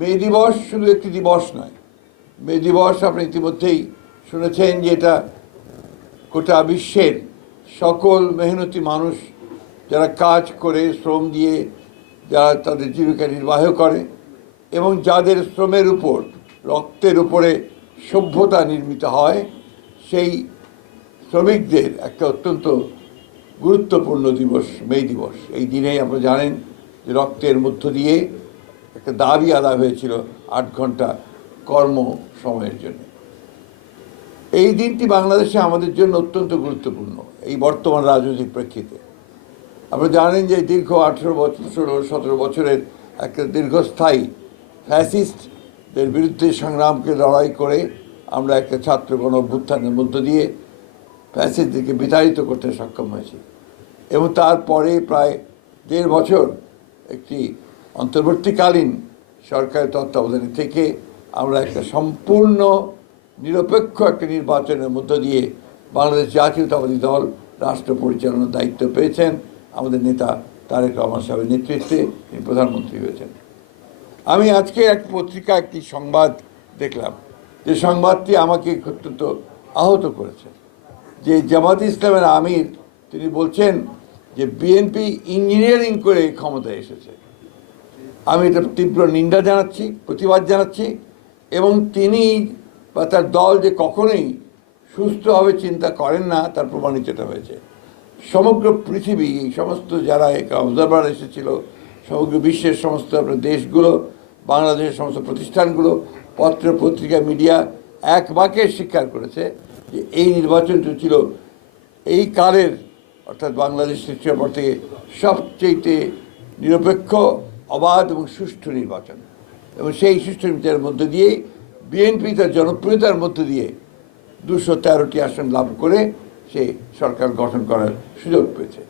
মে দিবস শুধু একটি দিবস নয়। মে দিবস আপনি ইতিমধ্যেই শুনেছেন যে এটা গোটা বিশ্বের সকল মেহনতি মানুষ যারা কাজ করে শ্রম দিয়ে যারা তাদের জীবিকা নির্বাহ করে এবং যাদের শ্রমের উপর রক্তের উপরে সভ্যতা নির্মিত হয়, সেই শ্রমিকদের একটা অত্যন্ত গুরুত্বপূর্ণ দিবস মে দিবস। এই দিনেই আপনারা জানেন যে রক্তের মধ্য দিয়ে একটা দাবি আদায় হয়েছিল 8 ঘন্টা কর্ম সময়ের জন্য। এই দিনটি বাংলাদেশে আমাদের জন্য অত্যন্ত গুরুত্বপূর্ণ এই বর্তমান রাজনৈতিক প্রেক্ষিতে। আপনারা জানেন যে দীর্ঘ 18 বছর 17 বছরের একটা দীর্ঘস্থায়ী ফ্যাসিস্টদের বিরুদ্ধে সংগ্রামকে লড়াই করে আমরা একটা ছাত্র গণ অভ্যুত্থানের মধ্য দিয়ে ফ্যাসিস্টদেরকে বিতাড়িত করতে সক্ষম হয়েছি এবং তারপরে প্রায় 1.5 বছর একটি অন্তর্বর্তীকালীন সরকারের তত্ত্বাবধানে থেকে আমরা একটা সম্পূর্ণ নিরপেক্ষ একটা নির্বাচনের মধ্য দিয়ে বাংলাদেশ জাতীয়তাবাদী দল রাষ্ট্র পরিচালনার দায়িত্ব পেয়েছেন। আমাদের নেতা তারেক রহমান সাহেবের নেতৃত্বে তিনি প্রধানমন্ত্রী হয়েছেন। আমি আজকে এক পত্রিকা একটি সংবাদ দেখলাম, যে সংবাদটি আমাকে অত্যন্ত আহত করেছে। যে জামাত ইসলামের আমির তিনি বলছেন যে বিএনপি ইঞ্জিনিয়ারিং করে ক্ষমতায় এসেছে। আমি এটা তীব্র নিন্দা জানাচ্ছি, প্রতিবাদ জানাচ্ছি এবং তিনি বা তার দল যে কখনোই সুস্থভাবে চিন্তা করেন না তার প্রমাণিত এটা হয়েছে। সমগ্র পৃথিবী, এই সমস্ত যারা অবজারভার এসেছিল, সমগ্র বিশ্বের সমস্ত দেশগুলো, বাংলাদেশের সমস্ত প্রতিষ্ঠানগুলো, পত্র পত্রিকা, মিডিয়া এক বাক্যে স্বীকার করেছে যে এই নির্বাচনটি ছিল এই কালের, অর্থাৎ বাংলাদেশ সৃষ্টির পর থেকে সবচেয়ে নিরপেক্ষ, অবাধ এবং সুষ্ঠু নির্বাচন। এবং সেই সুষ্ঠু নির্বাচনের মধ্য দিয়েই বিএনপি তার জনপ্রিয়তার মধ্য দিয়ে 213টি আসন লাভ করে সে সরকার গঠন করার সুযোগ পেয়েছে।